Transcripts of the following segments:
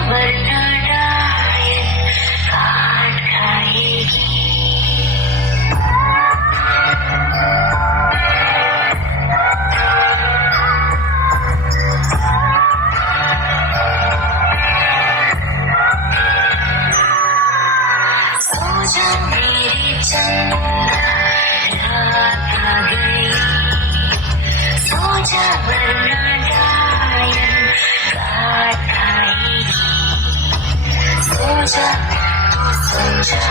Verna डायन काट खाएगी। सो जा मेरी चंदा, रात आ गई। सो जा वरना डायन काट खाएगी। सो जा तू, सो जा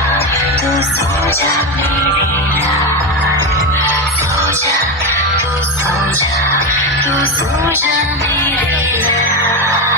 तू, सो जा मेरी रात। सो जा तू, सो जा तू, सो जा मेरी रात।